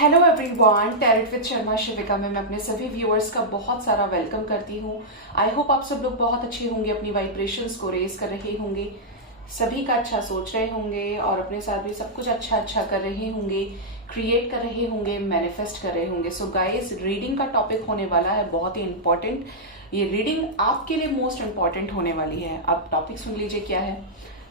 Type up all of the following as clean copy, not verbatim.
Hello everyone, tarot with Sharma Shivika में मैं अपने सभी व्यूअर्स का बहुत सारा वेलकम करती हूँ। आई होप आप सब लोग बहुत अच्छे होंगे, अपनी वाइब्रेशंस को रेज कर रहे होंगे, सभी का अच्छा सोच रहे होंगे और अपने साथ भी सब कुछ अच्छा अच्छा कर रहे होंगे, क्रिएट कर रहे होंगे, मैनिफेस्ट कर रहे होंगे। सो गाइस, रीडिंग का टॉपिक होने वाला है बहुत ही इंपॉर्टेंट। ये रीडिंग आपके लिए मोस्ट इंपॉर्टेंट होने वाली है। अब टॉपिक सुन लीजिए क्या है।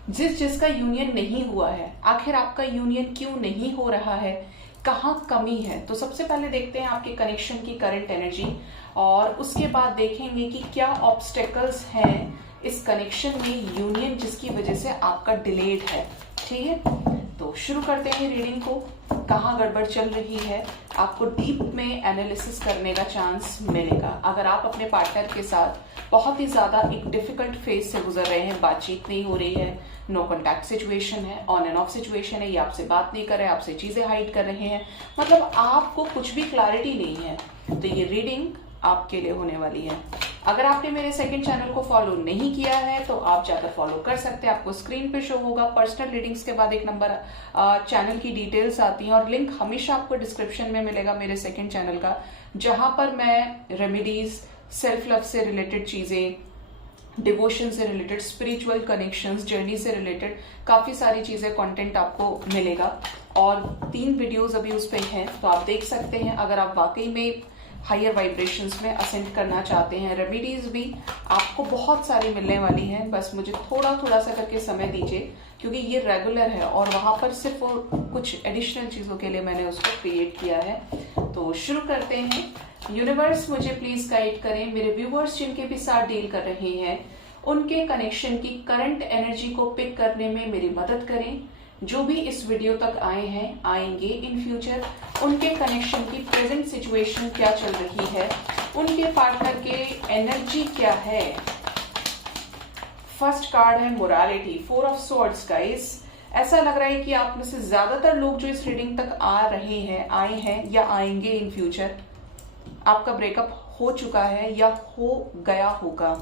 जिसका यूनियन नहीं हुआ है, आखिर आपका यूनियन क्यों नहीं हो रहा है, कहाँ कमी है। तो सबसे पहले देखते हैं आपके कनेक्शन की करंट एनर्जी और उसके बाद देखेंगे कि क्या ऑब्स्टेकल्स हैं इस कनेक्शन में, यूनियन जिसकी वजह से आपका डिलेड है। ठीक है, तो शुरू करते हैं रीडिंग को। कहाँ गड़बड़ चल रही है, आपको डीप में एनालिसिस करने का चांस मिलेगा। अगर आप अपने पार्टनर के साथ बहुत ही ज्यादा एक डिफिकल्ट फेज से गुजर रहे हैं, बातचीत नहीं हो रही है, नो कॉन्टैक्ट सिचुएशन है, ऑन एंड ऑफ सिचुएशन है, ये आपसे बात नहीं कर रहे हैं, आपसे चीजें हाइड कर रहे हैं, मतलब आपको कुछ भी क्लैरिटी नहीं है, तो ये रीडिंग आपके लिए होने वाली है। अगर आपने मेरे सेकंड चैनल को फॉलो नहीं किया है तो आप जाकर फॉलो कर सकते हैं। आपको स्क्रीन पे शो होगा पर्सनल रीडिंग्स के बाद एक नंबर चैनल की डिटेल्स आती हैं और लिंक हमेशा आपको डिस्क्रिप्शन में मिलेगा मेरे सेकंड चैनल का, जहां पर मैं रेमेडीज, सेल्फ लव से रिलेटेड चीजें, डिवोशन से रिलेटेड, स्पिरिचुअल कनेक्शंस, जर्नी से रिलेटेड काफी सारी चीजें, कंटेंट आपको मिलेगा। और 3 वीडियोस अभी उस पर हैं, तो आप देख सकते हैं। अगर आप वाकई में हायर वाइब्रेशंस में असेंड करना चाहते हैं, रेमेडीज भी आपको बहुत सारी मिलने वाली हैं। बस मुझे थोड़ा थोड़ा सा करके समय दीजिए, क्योंकि ये रेगुलर है और वहां पर सिर्फ कुछ एडिशनल चीजों के लिए मैंने उसको क्रिएट किया है। तो शुरू करते हैं। यूनिवर्स मुझे प्लीज गाइड करें, मेरे व्यूवर्स जिनके भी साथ डील कर रहे हैं उनके कनेक्शन की करंट एनर्जी को पिक करने में मेरी मदद करें। जो भी इस वीडियो तक आए हैं, आएंगे इन फ्यूचर, उनके कनेक्शन की प्रेजेंट सिचुएशन क्या चल रही है, उनके पार्टनर के एनर्जी क्या है। फर्स्ट कार्ड है मोरालिटी, 4 ऑफ स्वॉर्ड्स। गाइस, ऐसा लग रहा है कि आप में से ज्यादातर लोग जो इस रीडिंग तक आ रहे हैं, आए हैं या आएंगे इन फ्यूचर, आपका ब्रेकअप हो चुका है या हो गया होगा।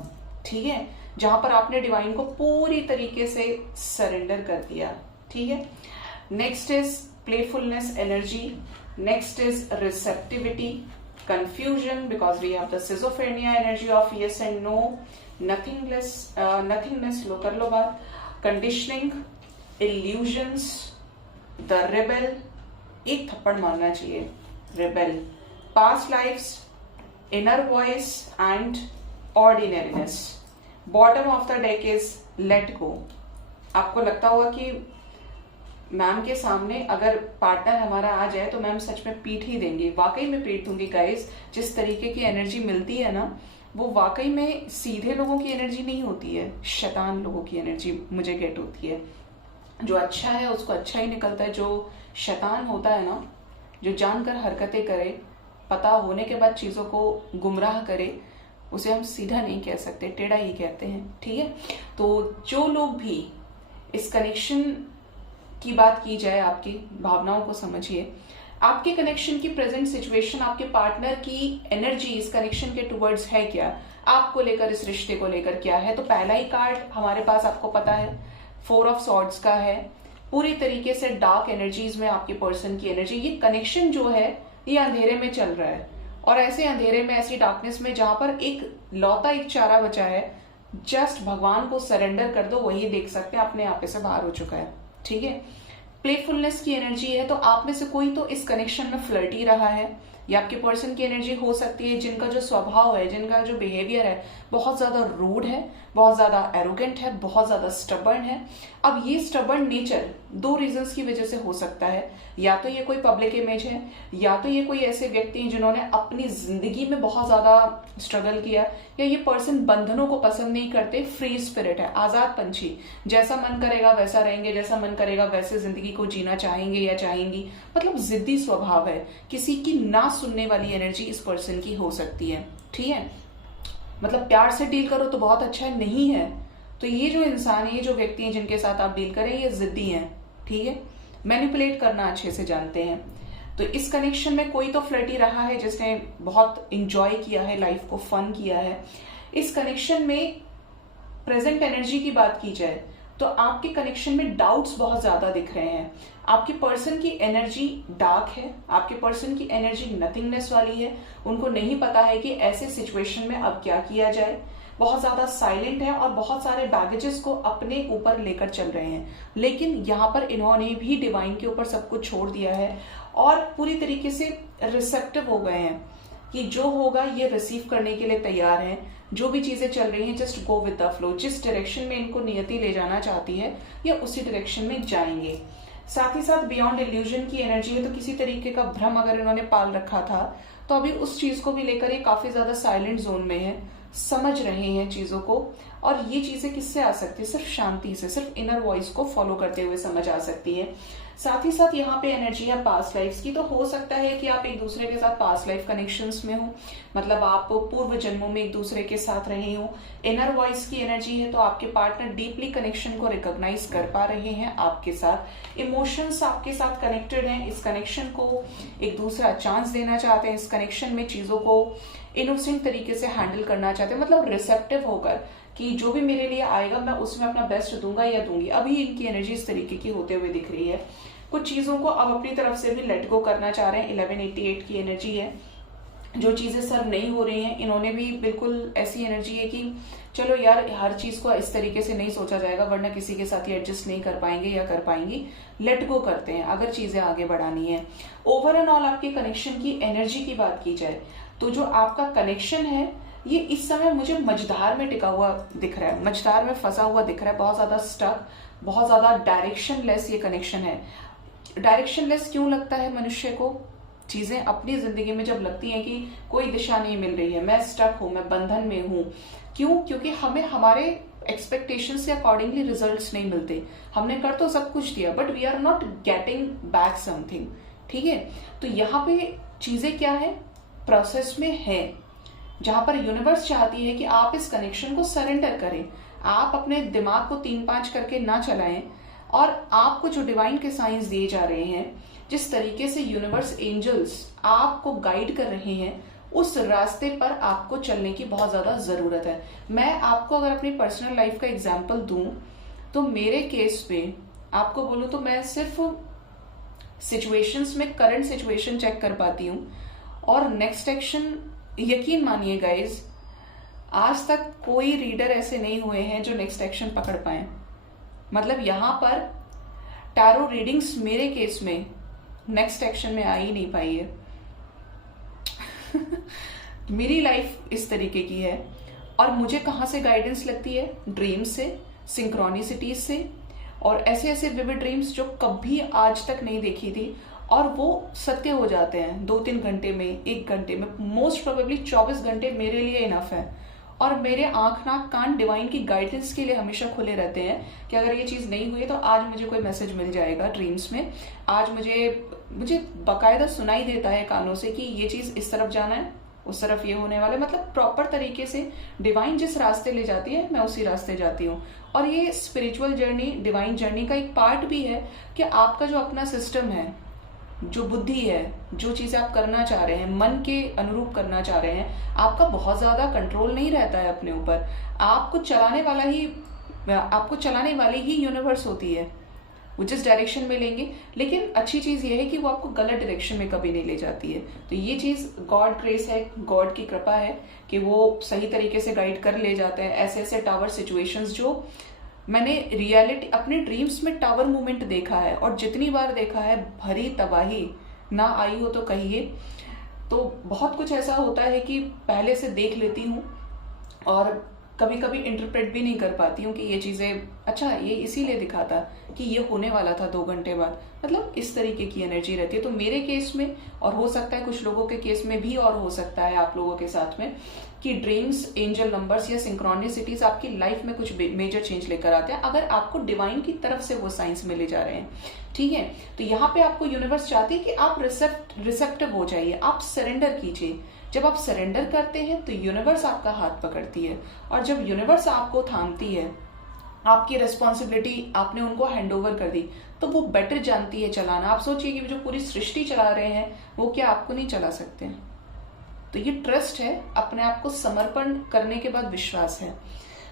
ठीक है, जहां पर आपने डिवाइन को पूरी तरीके से सरेंडर कर दिया। ठीक है, next is playfulness energy, next is receptivity, confusion because we have the schizophrenia energy of yes and no, nothingness, लो कर लो बात, कंडीशनिंग, इल्यूजन्स, द रेबेल, एक थप्पड़ मारना चाहिए, rebel, past lifes, inner voice and ordinariness. Bottom of the deck is let go. आपको लगता होगा कि मैम के सामने अगर पार्टनर हमारा आ जाए तो मैम सच में पीट ही देंगी। वाकई में पीट दूंगी गाइस। जिस तरीके की एनर्जी मिलती है ना, वो वाकई में सीधे लोगों की एनर्जी नहीं होती है, शैतान लोगों की एनर्जी मुझे गेट होती है। जो अच्छा है उसको अच्छा ही निकलता है, जो शैतान होता है ना, जो जानकर हरकतें करे, पता होने के बाद चीजों को गुमराह करे, उसे हम सीधा नहीं कह सकते, टेढ़ा ही कहते हैं। ठीक है, तो जो लोग भी इस कनेक्शन की बात की जाए, आपकी भावनाओं को समझिए, आपके कनेक्शन की प्रेजेंट सिचुएशन, आपके पार्टनर की एनर्जी इस कनेक्शन के टुवर्ड्स है क्या, आपको लेकर, इस रिश्ते को लेकर क्या है। तो पहला ही कार्ड हमारे पास, आपको पता है, 4 ऑफ स्वॉर्ड्स का है। पूरी तरीके से डार्क एनर्जीज में आपके पर्सन की एनर्जी, ये कनेक्शन जो है ये अंधेरे में चल रहा है, और ऐसे अंधेरे में, ऐसी डार्कनेस में जहां पर एक लौता एक चारा बचा है, जस्ट भगवान को सरेंडर कर दो, वही देख सकते हैं अपने आप से बाहर हो चुका है। ठीक है, प्लेफुलनेस की एनर्जी है, तो आप में से कोई तो इस कनेक्शन में फ्लर्टी रहा है, या आपके पर्सन की एनर्जी हो सकती है जिनका जो स्वभाव है, जिनका जो बिहेवियर है, बहुत ज्यादा रूड है, बहुत ज्यादा एरोगेंट है, बहुत ज्यादा स्टबर्न है। अब ये स्टबर्न नेचर 2 रीजंस की वजह से हो सकता है। या तो ये कोई पब्लिक इमेज है, या तो ये कोई ऐसे व्यक्ति हैं जिन्होंने अपनी जिंदगी में बहुत ज्यादा स्ट्रगल किया, या ये पर्सन बंधनों को पसंद नहीं करते, फ्री स्पिरिट है, आजाद पंछी, जैसा मन करेगा वैसा रहेंगे, जैसा मन करेगा वैसे जिंदगी को जीना चाहेंगे या चाहेंगी, मतलब जिद्दी स्वभाव है। किसी की ना सुनने वाली एनर्जी इस पर्सन की हो सकती है। ठीक है, मतलब प्यार से डील करो तो बहुत अच्छा है, नहीं है तो ये जो इंसान है, ये जो व्यक्ति है जिनके साथ आप डील करें, ये जिद्दी हैं। ठीक है, मैनिपुलेट करना अच्छे से जानते हैं। तो इस कनेक्शन में कोई तो फ्लर्टी रहा है जिसने बहुत इंजॉय किया है, लाइफ को फन किया है। इस कनेक्शन में प्रेजेंट एनर्जी की बात की जाए तो आपके कनेक्शन में डाउट्स बहुत ज्यादा दिख रहे हैं। आपके पर्सन की एनर्जी डार्क है, आपके पर्सन की एनर्जी नथिंगनेस वाली है, उनको नहीं पता है कि ऐसे सिचुएशन में अब क्या किया जाए, बहुत ज्यादा साइलेंट है और बहुत सारे बैगेजेस को अपने ऊपर लेकर चल रहे हैं। लेकिन यहाँ पर इन्होंने भी डिवाइन के ऊपर सब कुछ छोड़ दिया है और पूरी तरीके से रिसेप्टिव हो गए हैं कि जो होगा ये रिसीव करने के लिए तैयार हैं। जो भी चीजें चल रही हैं just go with the flow, जिस डायरेक्शन में इनको नियति ले जाना चाहती है ये उसी डायरेक्शन में जाएंगे। साथ ही साथ बियॉन्ड इल्यूजन की एनर्जी है, तो किसी तरीके का भ्रम अगर इन्होंने पाल रखा था तो अभी उस चीज को भी लेकर ये काफी ज्यादा साइलेंट जोन में है, समझ रहे हैं चीजों को। और ये चीजें किससे आ सकती है? सिर्फ शांति से, सिर्फ इनर वॉइस को फॉलो करते हुए समझ आ सकती है। साथ ही साथ यहाँ पे एनर्जी है पास्ट लाइफ्स की, तो हो सकता है कि आप एक दूसरे के साथ पास्ट लाइफ कनेक्शंस में हो, मतलब आप पूर्व जन्मों में एक दूसरे के साथ रहे हो। इनर वॉइस की एनर्जी है, तो आपके पार्टनर डीपली कनेक्शन को रिकॉग्नाइज कर पा रहे हैं आपके साथ, इमोशंस आपके साथ कनेक्टेड हैं, इस कनेक्शन को एक दूसरा चांस देना चाहते हैं, इस कनेक्शन में चीजों को इनोसेंट तरीके से हैंडल करना चाहते हैं, मतलब रिसेप्टिव होकर कि जो भी मेरे लिए आएगा मैं उसमें अपना बेस्ट दूंगा या दूंगी। अभी इनकी एनर्जी इस तरीके की होते हुए दिख रही है। कुछ चीजों को अब अपनी तरफ से भी लेट गो करना चाह रहे हैं। 1188 की एनर्जी है, जो चीजें सर्व नहीं हो रही हैं इन्होंने भी बिल्कुल ऐसी एनर्जी है कि चलो यार हर चीज को इस तरीके से नहीं सोचा जाएगा वरना किसी के साथ ये एडजस्ट नहीं कर पाएंगे या कर पाएंगी, लेट गो करते हैं अगर चीजें आगे बढ़ानी है। ओवर एंड ऑल आपके कनेक्शन की एनर्जी की बात की जाए तो जो आपका कनेक्शन है ये इस समय मुझे मझधार में टिका हुआ दिख रहा है, मझधार में फंसा हुआ दिख रहा है, बहुत ज्यादा स्टक, बहुत ज्यादा डायरेक्शन लेस ये कनेक्शन है। डायरेक्शन लेस क्यों लगता है मनुष्य को? चीजें अपनी जिंदगी में जब लगती हैं कि कोई दिशा नहीं मिल रही है, मैं स्टक हूं, मैं बंधन में हूं, क्यों? क्योंकि हमें हमारे एक्सपेक्टेशंस के अकॉर्डिंगली रिजल्ट्स नहीं मिलते। हमने कर तो सब कुछ दिया but we are not getting back something. ठीक है, तो यहाँ पे चीजें क्या है, प्रोसेस में है, जहां पर यूनिवर्स चाहती है कि आप इस कनेक्शन को सरेंडर करें, आप अपने दिमाग को 3-5 करके ना चलाएं और आपको जो डिवाइन के साइंस दिए जा रहे हैं, जिस तरीके से यूनिवर्स एंजल्स आपको गाइड कर रहे हैं, उस रास्ते पर आपको चलने की बहुत ज्यादा जरूरत है। मैं आपको अगर अपनी पर्सनल लाइफ का एग्जाम्पल दूं तो मेरे केस में आपको बोलूं तो मैं सिर्फ सिचुएशंस में करंट सिचुएशन चेक कर पाती हूँ और नेक्स्ट एक्शन, यकीन मानिए गाइज आज तक कोई रीडर ऐसे नहीं हुए हैं जो नेक्स्ट एक्शन पकड़ पाए। मतलब यहां पर टैरो रीडिंग्स मेरे केस में नेक्स्ट एक्शन में आ ही नहीं पाई है। मेरी लाइफ इस तरीके की है और मुझे कहां से गाइडेंस लगती है? ड्रीम से, सिंक्रोनिसिटीज से और ऐसे ऐसे विविड ड्रीम्स जो कभी आज तक नहीं देखी थी और वो सत्य हो जाते हैं 2-3 घंटे में, 1 घंटे में, मोस्ट प्रोबेबली 24 घंटे मेरे लिए इनफ है। और मेरे आंख नाक कान डिवाइन की गाइडेंस के लिए हमेशा खुले रहते हैं कि अगर ये चीज नहीं हुई तो आज मुझे कोई मैसेज मिल जाएगा ड्रीम्स में, आज मुझे बकायदा सुनाई देता है कानों से कि ये चीज इस तरफ जाना है, उस तरफ ये होने वाला है। मतलब प्रॉपर तरीके से डिवाइन जिस रास्ते ले जाती है मैं उसी रास्ते जाती हूँ। और ये स्पिरिचुअल जर्नी, डिवाइन जर्नी का एक पार्ट भी है कि आपका जो अपना सिस्टम है, जो बुद्धि है, जो चीजें आप करना चाह रहे हैं, मन के अनुरूप करना चाह रहे हैं, आपका बहुत ज्यादा कंट्रोल नहीं रहता है अपने ऊपर। आपको चलाने वाली ही यूनिवर्स होती है, वो जिस डायरेक्शन में लेंगे। लेकिन अच्छी चीज ये है कि वो आपको गलत डायरेक्शन में कभी नहीं ले जाती है। तो ये चीज गॉड ग्रेस है, गॉड की कृपा है कि वो सही तरीके से गाइड कर ले जाते हैं। ऐसे ऐसे टावर सिचुएशंस जो मैंने रियलिटी अपने ड्रीम्स में टावर मूवमेंट देखा है और जितनी बार देखा है भरी तबाही ना आई हो तो कहिए। तो बहुत कुछ ऐसा होता है कि पहले से देख लेती हूँ और कभी कभी इंटरप्रेट भी नहीं कर पाती हूँ कि ये चीजें अच्छा ये इसीलिए दिखाता कि ये होने वाला था 2 घंटे बाद। मतलब इस तरीके की एनर्जी रहती है। तो मेरे केस में, और हो सकता है कुछ लोगों के केस में भी, और हो सकता है आप लोगों के साथ में, कि ड्रीम्स, एंजल नंबर्स या सिंक्रोनिसिटीज आपकी लाइफ में कुछ मेजर चेंज लेकर आते हैं अगर आपको डिवाइन की तरफ से वो साइंस में ले जा रहे हैं। ठीक है, तो यहाँ पे आपको यूनिवर्स चाहती है कि आप रिसेप्टिव हो जाइए, आप सरेंडर कीजिए। जब आप सरेंडर करते हैं तो यूनिवर्स आपका हाथ पकड़ती है और जब यूनिवर्स आपको थामती है, आपकी रिस्पॉन्सिबिलिटी आपने उनको हैंड ओवर कर दी, तो वो बेटर जानती है चलाना। आप सोचिए कि जो पूरी सृष्टि चला रहे हैं वो क्या आपको नहीं चला सकते हैं? तो ये ट्रस्ट है, अपने आप को समर्पण करने के बाद विश्वास है।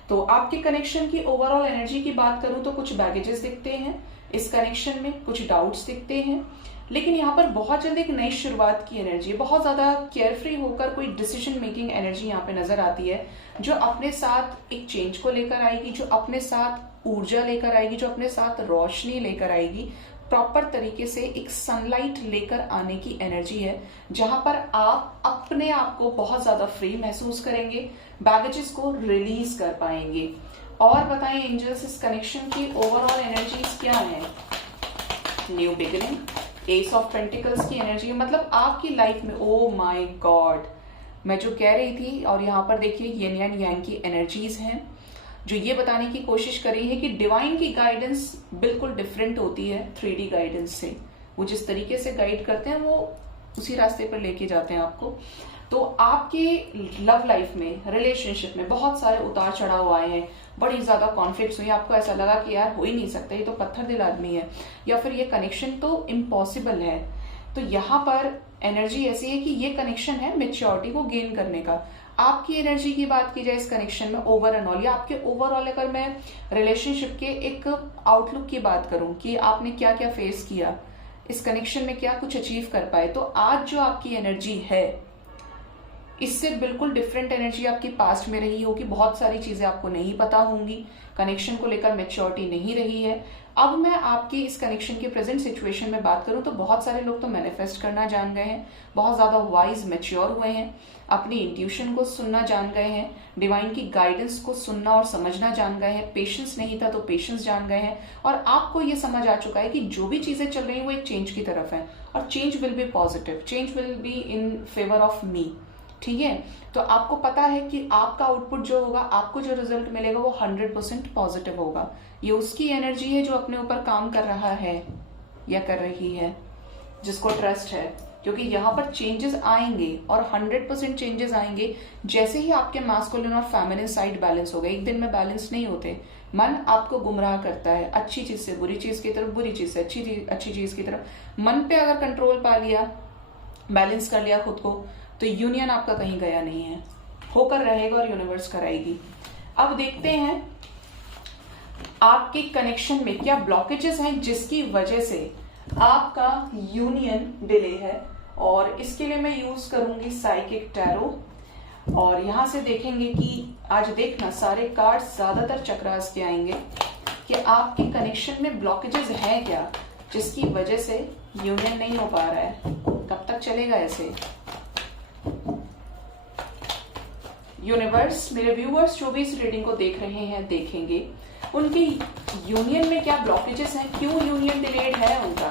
तो आपके कनेक्शन की ओवरऑल एनर्जी की बात करूं तो कुछ बैगेजेस दिखते हैं इस कनेक्शन में, कुछ डाउट्स दिखते हैं, लेकिन यहाँ पर बहुत जल्दी एक नई शुरुआत की एनर्जी है, बहुत ज्यादा केयरफ्री होकर कोई डिसीजन मेकिंग एनर्जी यहाँ पे नजर आती है, जो अपने साथ एक चेंज को लेकर आएगी, जो अपने साथ ऊर्जा लेकर आएगी, जो अपने साथ रोशनी लेकर आएगी, प्रॉपर तरीके से एक सनलाइट लेकर आने की एनर्जी है, जहां पर आप अपने आप को बहुत ज्यादा फ्री महसूस करेंगे, बैगेजेस को रिलीज कर पाएंगे। और बताएं एंजल्स, इस कनेक्शन की ओवरऑल एनर्जीज क्या है? New beginning, S of pentacles की एनर्जी, मतलब आपकी लाइफ में, ओ माय गॉड, मैं जो कह रही थी, और यहाँ पर देखिए यिन एंड यांग की एनर्जीज हैं जो ये बताने की कोशिश कर रही है कि डिवाइन की गाइडेंस बिल्कुल डिफरेंट होती है 3D गाइडेंस से। वो जिस तरीके से गाइड करते हैं वो उसी रास्ते पर लेके जाते हैं आपको। तो आपके लव लाइफ में, रिलेशनशिप में बहुत सारे उतार चढ़ाव आए हैं, बड़ी ज्यादा कॉन्फ्लिक्ट्स हुई, आपको ऐसा लगा कि यार हो ही नहीं सकता, ये तो पत्थर दिल आदमी है, या फिर ये कनेक्शन तो इम्पॉसिबल है। तो यहाँ पर एनर्जी ऐसी है कि ये कनेक्शन है मेच्योरिटी को गेन करने का। आपकी एनर्जी की बात की जाए इस कनेक्शन में ओवर एंड ऑल, या आपके ओवरऑल अगर मैं रिलेशनशिप के एक आउटलुक की बात करूं कि आपने क्या क्या फेस किया इस कनेक्शन में, क्या कुछ अचीव कर पाए, तो आज जो आपकी एनर्जी है इससे बिल्कुल डिफरेंट एनर्जी आपकी पास्ट में रही होगी। बहुत सारी चीजें आपको नहीं पता होंगी, कनेक्शन को लेकर मैच्योरिटी नहीं रही है। अब मैं आपकी इस कनेक्शन की प्रेजेंट सिचुएशन में बात करूं तो बहुत सारे लोग तो मैनिफेस्ट करना जान गए हैं, बहुत ज्यादा वाइज मैच्योर हुए हैं, अपनी इंट्यूशन को सुनना जान गए हैं, डिवाइन की गाइडेंस को सुनना और समझना जान गए हैं, पेशेंस नहीं था तो पेशेंस जान गए हैं, और आपको ये समझ आ चुका है कि जो भी चीजें चल रही है वो एक चेंज की तरफ है, और change will be positive, change will be in favour of me. ठीक है, तो आपको पता है कि आपका आउटपुट जो होगा, आपको जो रिजल्ट मिलेगा वो 100% पॉजिटिव होगा। ये उसकी एनर्जी है जो अपने ऊपर काम कर रहा है या कर रही है, जिसको ट्रस्ट है, क्योंकि यहाँ पर चेंजेस आएंगे और 100% चेंजेस आएंगे जैसे ही आपके मास्कुलिन और फेमिनिन साइड बैलेंस हो गए। एक दिन में बैलेंस नहीं होते, मन आपको गुमराह करता है, अच्छी चीज से बुरी चीज की तरफ, बुरी चीज से अच्छी चीज की तरफ। मन पे अगर कंट्रोल पा लिया, बैलेंस कर लिया खुद को, तो यूनियन आपका कहीं गया नहीं है, होकर रहेगा और यूनिवर्स कराएगी। अब देखते हैं आपके कनेक्शन में क्या ब्लॉकेजेस हैं जिसकी वजह से आपका यूनियन डिले है, और इसके लिए मैं यूज करूंगी साइकिक टैरो। और यहां से देखेंगे कि आज देखना सारे कार्ड ज्यादातर चक्रास के आएंगे कि आपके कनेक्शन में ब्लॉकेजेस हैं क्या जिसकी वजह से यूनियन नहीं हो पा रहा है। कब तक चलेगा ऐसे? यूनिवर्स, मेरे व्यूअर्स जो भी इस रीडिंग को देख रहे हैं देखेंगे उनके यूनियन में क्या ब्लॉकेजेस हैं, क्यों यूनियन डिलेड है उनका।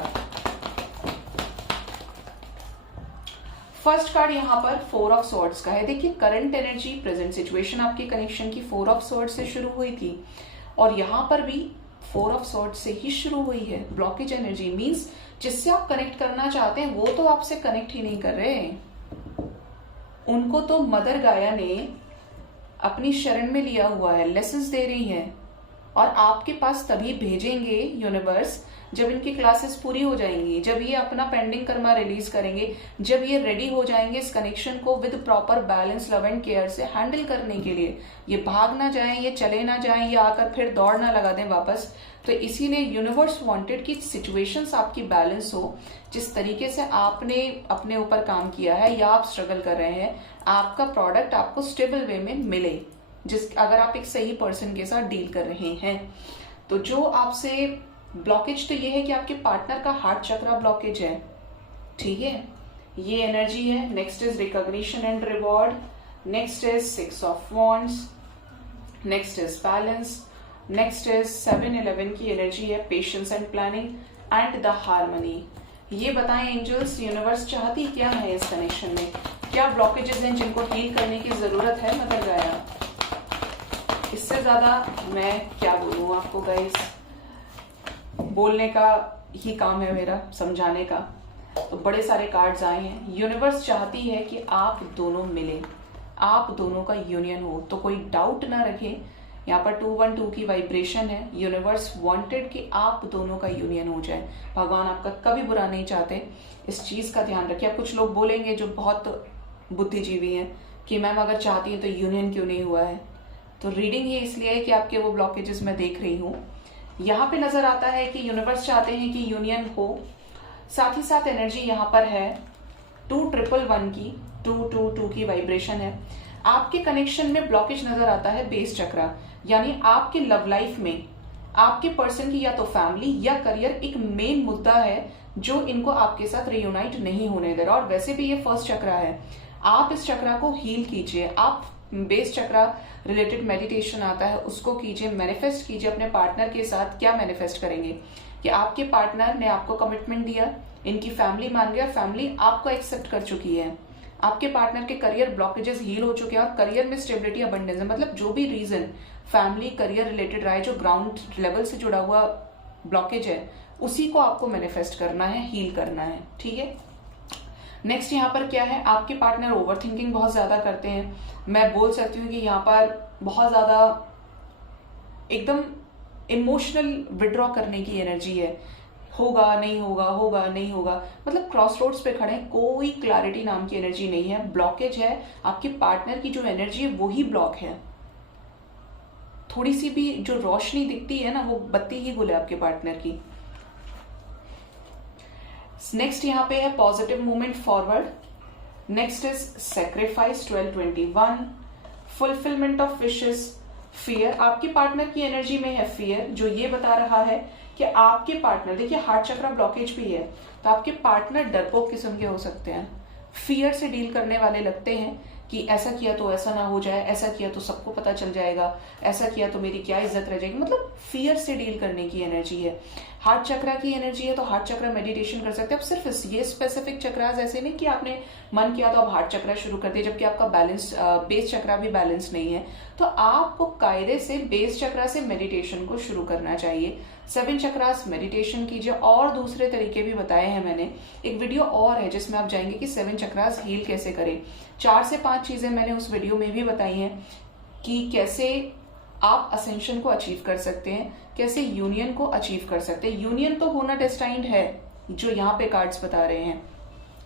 फर्स्ट कार्ड यहाँ पर 4 ऑफ स्वॉर्ड्स का है। देखिए करंट एनर्जी, प्रेजेंट सिचुएशन आपके कनेक्शन की 4 ऑफ स्वॉर्ड्स से शुरू हुई थी, और यहाँ पर भी 4 ऑफ स्वॉर्ड्स से ही शुरू हुई है। ब्लॉकेज एनर्जी मींस जिससे आप कनेक्ट करना चाहते हैं वो तो आपसे कनेक्ट ही नहीं कर रहे, उनको तो मदर गाया ने अपनी शरण में लिया हुआ है, लेसन्स दे रही है, और आपके पास तभी भेजेंगे यूनिवर्स जब इनकी क्लासेस पूरी हो जाएंगी, जब ये अपना पेंडिंग कर्मा रिलीज करेंगे, जब ये रेडी हो जाएंगे इस कनेक्शन को with proper balance, love and care से हैंडल करने के लिए। ये भाग ना जाए, ये चले ना जाए, ये आकर फिर दौड़ ना लगा दें वापस। तो इसीलिए यूनिवर्स वांटेड कि सिचुएशंस आपकी बैलेंस हो, जिस तरीके से आपने अपने ऊपर काम किया है या आप स्ट्रगल कर रहे हैं, आपका प्रोडक्ट आपको स्टेबल वे में मिले, अगर आप एक सही पर्सन के साथ डील कर रहे हैं। तो जो आपसे ब्लॉकेज तो ये है कि आपके पार्टनर का हार्ट चक्रा ब्लॉकेज है, ठीक है, ये एनर्जी है। Next is recognition and reward, next is 6 of wands, next is balance, next is 7-11 की एनर्जी है, patience and planning and the harmony. ये बताएं एंजल्स, यूनिवर्स चाहती क्या है इस कनेक्शन में, क्या ब्लॉकेजेस हैं जिनको हील करने की जरूरत है मदर गाया। इससे ज्यादा मैं क्या बोलूं आपको गाइस, बोलने का ही काम है मेरा, समझाने का। तो बड़े सारे कार्ड्स आए हैं। यूनिवर्स चाहती है कि आप दोनों मिले, आप दोनों का यूनियन हो, तो कोई डाउट ना रखे। यहाँ पर 212 की वाइब्रेशन है। यूनिवर्स वांटेड कि आप दोनों का यूनियन हो जाए। भगवान आपका कभी बुरा नहीं चाहते, इस चीज का ध्यान रखिए। अब कुछ लोग बोलेंगे जो बहुत बुद्धिजीवी हैं कि मैम अगर चाहती है तो यूनियन क्यों नहीं हुआ है। तो रीडिंग ही इसलिए है कि आपके वो ब्लॉकेजेस मैं देख रही हूँ। यहाँ पे नजर आता है कि यूनिवर्स चाहते हैं कि यूनियन हो, साथ ही साथ एनर्जी यहाँ पर है 2111 की, 222 की वाइब्रेशन है। आपके कनेक्शन में ब्लॉकेज नजर आता है बेस चक्रा, यानी आपके लव लाइफ में आपके पर्सन की या तो फैमिली या करियर एक मेन मुद्दा है जो इनको आपके साथ रियूनाइट नहीं होने दे रहा। और वैसे भी ये फर्स्ट चक्रा है, आप इस चक्रा को हील कीजिए। आप बेस चक्रा रिलेटेड मेडिटेशन आता है उसको कीजिए, मैनिफेस्ट कीजिए अपने पार्टनर के साथ। क्या मैनिफेस्ट करेंगे कि आपके पार्टनर ने आपको कमिटमेंट दिया, इनकी फैमिली मान लिया, फैमिली आपको एक्सेप्ट कर चुकी है, आपके पार्टनर के करियर ब्लॉकेजेस हील हो चुके हैं और करियर में स्टेबिलिटी अबंडेंस है। मतलब जो भी रीजन फैमिली करियर रिलेटेड रहा है, जो ग्राउंड लेवल से जुड़ा हुआ ब्लॉकेज है, उसी को आपको मैनिफेस्ट करना है, हील करना है। ठीक है, नेक्स्ट यहाँ पर क्या है, आपके पार्टनर ओवर थिंकिंग बहुत ज्यादा करते हैं। मैं बोल सकती हूँ कि यहाँ पर बहुत ज्यादा एकदम इमोशनल विड्रॉ करने की एनर्जी है। होगा नहीं होगा, होगा नहीं होगा, मतलब क्रॉस रोड्स पे खड़े हैं, कोई क्लैरिटी नाम की एनर्जी नहीं है, ब्लॉकेज है। आपके पार्टनर की जो एनर्जी है वही ब्लॉक है। थोड़ी सी भी जो रोशनी दिखती है ना, वो बत्ती ही गुल है आपके पार्टनर की। नेक्स्ट यहाँ पे है positive movement forward. Next is sacrifice 1221, fulfilment of wishes, fear. आपके पार्टनर की एनर्जी में है फियर, जो ये बता रहा है कि आपके पार्टनर, देखिए हार्ट चक्रा ब्लॉकेज भी है, तो आपके पार्टनर डरपोक किस्म के हो सकते हैं, फियर से डील करने वाले लगते हैं कि ऐसा किया तो ऐसा ना हो जाए, ऐसा किया तो सबको पता चल जाएगा, ऐसा किया तो मेरी क्या इज्जत रह जाएगी। मतलब फियर से डील करने की एनर्जी है। हार्ट चक्रा की एनर्जी है तो हार्ट चक्रा मेडिटेशन कर सकते हैं। अब सिर्फ ये स्पेसिफिक चक्रास ऐसे नहीं कि आपने मन किया तो आप हार्ट चक्रा शुरू कर दिए, जबकि आपका बैलेंस बेस चक्रा भी बैलेंस नहीं है, तो आपको कायदे से बेस चक्रा से मेडिटेशन को शुरू करना चाहिए। 7 चक्रास मेडिटेशन कीजिए, और दूसरे तरीके भी बताए हैं मैंने। एक वीडियो और है जिसमें आप जाएंगे कि 7 चक्रास हील कैसे करें। 4 से 5 चीजें मैंने उस वीडियो में भी बताई हैं कि कैसे आप असेंशन को अचीव कर सकते हैं, कैसे यूनियन को अचीव कर सकते हैं। यूनियन तो होना डेस्टाइंड है, जो यहाँ पे कार्ड्स बता रहे हैं।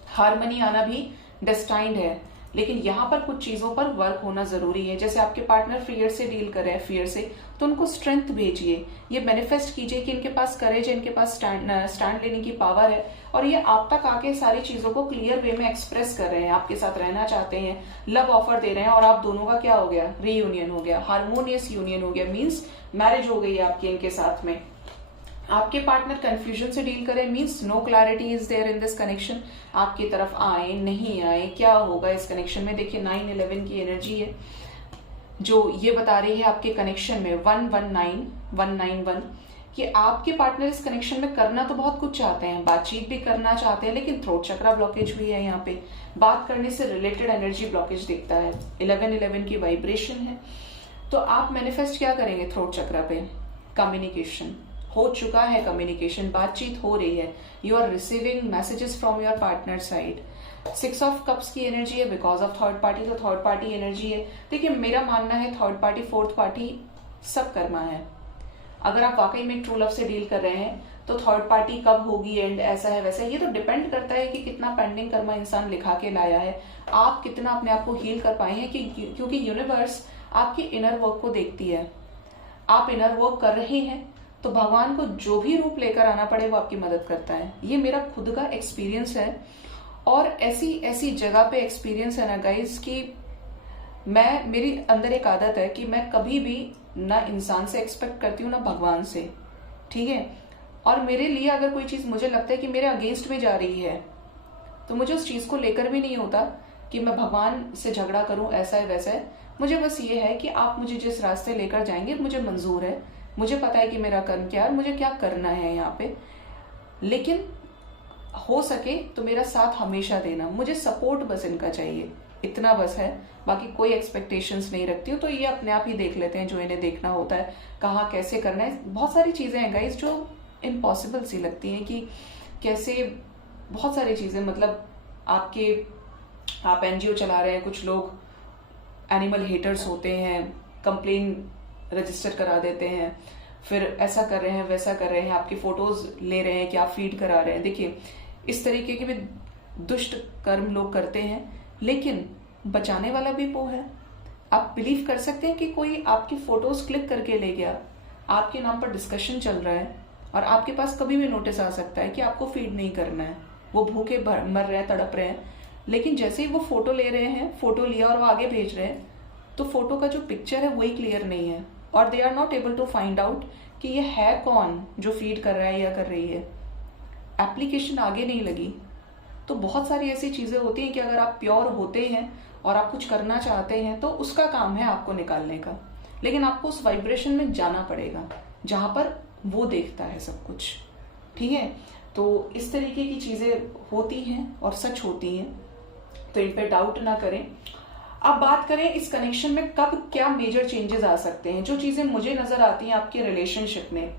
हार्मनी आना भी डेस्टाइंड है, लेकिन यहाँ पर कुछ चीजों पर वर्क होना जरूरी है। जैसे आपके पार्टनर फियर से डील कर रहे हैं, फियर से, तो उनको स्ट्रेंथ भेजिए। ये मैनिफेस्ट कीजिए कि इनके पास करेज है, इनके पास स्टैंड लेने की पावर है, और ये आप तक आके सारी चीजों को क्लियर वे में एक्सप्रेस कर रहे हैं, आपके साथ रहना चाहते हैं, लव ऑफर दे रहे हैं, और आप दोनों का क्या हो गया, रीयूनियन हो गया, हार्मोनियस यूनियन हो गया, मीन्स मैरिज हो गई है आपकी इनके साथ में। आपके पार्टनर कंफ्यूजन से डील करें, means no clarity is there in this connection. आपकी तरफ आए नहीं आए, क्या होगा इस कनेक्शन में। देखिए 9-11 की एनर्जी है जो ये बता रही है आपके कनेक्शन में 119-191 कि आपके पार्टनर इस कनेक्शन में करना तो बहुत कुछ चाहते हैं, बातचीत भी करना चाहते हैं, लेकिन थ्रोट चक्रा ब्लॉकेज भी है। यहाँ पे बात करने से रिलेटेड एनर्जी ब्लॉकेज दिखता है। 11-11 की वाइब्रेशन है, तो आप मैनिफेस्ट क्या करेंगे थ्रोट चक्रा पे, कम्युनिकेशन हो चुका है, कम्युनिकेशन बातचीत हो रही है, you are receiving messages from your partner side. 6 of cups की एनर्जी है बिकॉज ऑफ थर्ड पार्टी, तो थर्ड पार्टी एनर्जी है। देखिए मेरा मानना है थर्ड पार्टी फोर्थ पार्टी सब कर्मा है। अगर आप वाकई में ट्रू लव से डील कर रहे हैं तो थर्ड पार्टी कब होगी एंड ऐसा है वैसा है, ये तो डिपेंड करता है कि कितना पेंडिंग कर्मा इंसान लिखा के लाया है, आप कितना अपने आप को हील कर पाए हैं। क्योंकि यूनिवर्स आपकी इनर वर्क को देखती है। आप इनर वर्क कर रहे हैं तो भगवान को जो भी रूप लेकर आना पड़े वो आपकी मदद करता है। ये मेरा खुद का एक्सपीरियंस है, और ऐसी ऐसी जगह पे एक्सपीरियंस है ना गाइस कि मेरी अंदर एक आदत है कि मैं कभी भी ना इंसान से एक्सपेक्ट करती हूँ ना भगवान से, ठीक है। और मेरे लिए अगर कोई चीज मुझे लगता है कि मेरे अगेंस्ट में जा रही है तो मुझे उस चीज को लेकर भी नहीं होता कि मैं भगवान से झगड़ा करूं, ऐसा है वैसा है। मुझे बस ये है कि आप मुझे जिस रास्ते लेकर जाएंगे मुझे मंजूर है, मुझे पता है कि मेरा कर्म क्या है, मुझे क्या करना है यहाँ पे, लेकिन हो सके तो मेरा साथ हमेशा देना, मुझे सपोर्ट बस इनका चाहिए, इतना बस है। बाकी कोई एक्सपेक्टेशंस नहीं रखती हूँ, तो ये अपने आप ही देख लेते हैं जो इन्हें देखना होता है, कहाँ कैसे करना है। बहुत सारी चीजें हैं गाइस जो इम्पॉसिबल सी लगती हैं कि कैसे, बहुत सारी चीजें, मतलब आप एनजीओ चला रहे हैं, कुछ लोग एनिमल हेटर्स होते हैं, कंप्लेन रजिस्टर करा देते हैं, फिर ऐसा कर रहे हैं वैसा कर रहे हैं, आपकी फोटोज ले रहे हैं कि आप फीड करा रहे हैं। देखिए इस तरीके के भी दुष्ट कर्म लोग करते हैं, लेकिन बचाने वाला भी वो है। आप बिलीव कर सकते हैं कि कोई आपकी फोटोज क्लिक करके ले गया, आपके नाम पर डिस्कशन चल रहा है और आपके पास कभी भी नोटिस आ सकता है कि आपको फीड नहीं करना है, वो भूखे मर रहे हैं, तड़प रहे हैं, लेकिन जैसे ही वो फोटो ले रहे हैं, फोटो लिया और वो आगे भेज रहे हैं, तो फोटो का जो पिक्चर है वही क्लियर नहीं है और they are not able to find out कि ये है कौन जो फीड कर रहा है या कर रही है। एप्लीकेशन आगे नहीं लगी। तो बहुत सारी ऐसी चीजें होती हैं कि अगर आप प्योर होते हैं और आप कुछ करना चाहते हैं तो उसका काम है आपको निकालने का, लेकिन आपको उस वाइब्रेशन में जाना पड़ेगा जहां पर वो देखता है सब कुछ। ठीक है, तो इस तरीके की चीजें होती हैं और सच होती हैं, तो इन पे डाउट ना करें। अब बात करें इस कनेक्शन में कब क्या मेजर चेंजेस आ सकते हैं, जो चीजें मुझे नजर आती हैं आपके रिलेशनशिप में।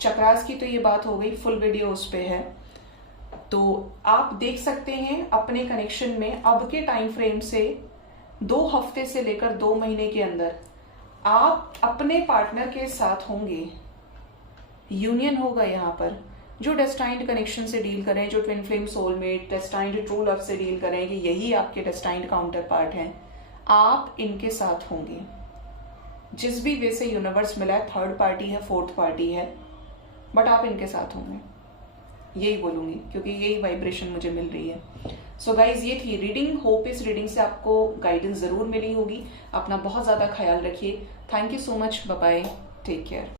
चक्रास की तो ये बात हो गई, फुल वीडियो उस पे है, तो आप देख सकते हैं अपने कनेक्शन में अब के टाइम फ्रेम से 2 हफ्ते से लेकर 2 महीने के अंदर आप अपने पार्टनर के साथ होंगे, यूनियन होगा यहाँ पर। जो डेस्टाइंड कनेक्शन से डील करें, जो twin flame soulmate, destined true love से डील करें कि यही आपके डेस्टाइंड काउंटर पार्ट हैं, आप इनके साथ होंगे। जिस भी वे से यूनिवर्स मिला है, थर्ड पार्टी है, फोर्थ पार्टी है, बट आप इनके साथ होंगे, यही बोलूंगी क्योंकि यही वाइब्रेशन मुझे मिल रही है। सो गाइज, ये थी रीडिंग। होप इस रीडिंग से आपको गाइडेंस जरूर मिली होगी। अपना बहुत ज्यादा ख्याल रखिए। Thank you so much, bye bye, take care.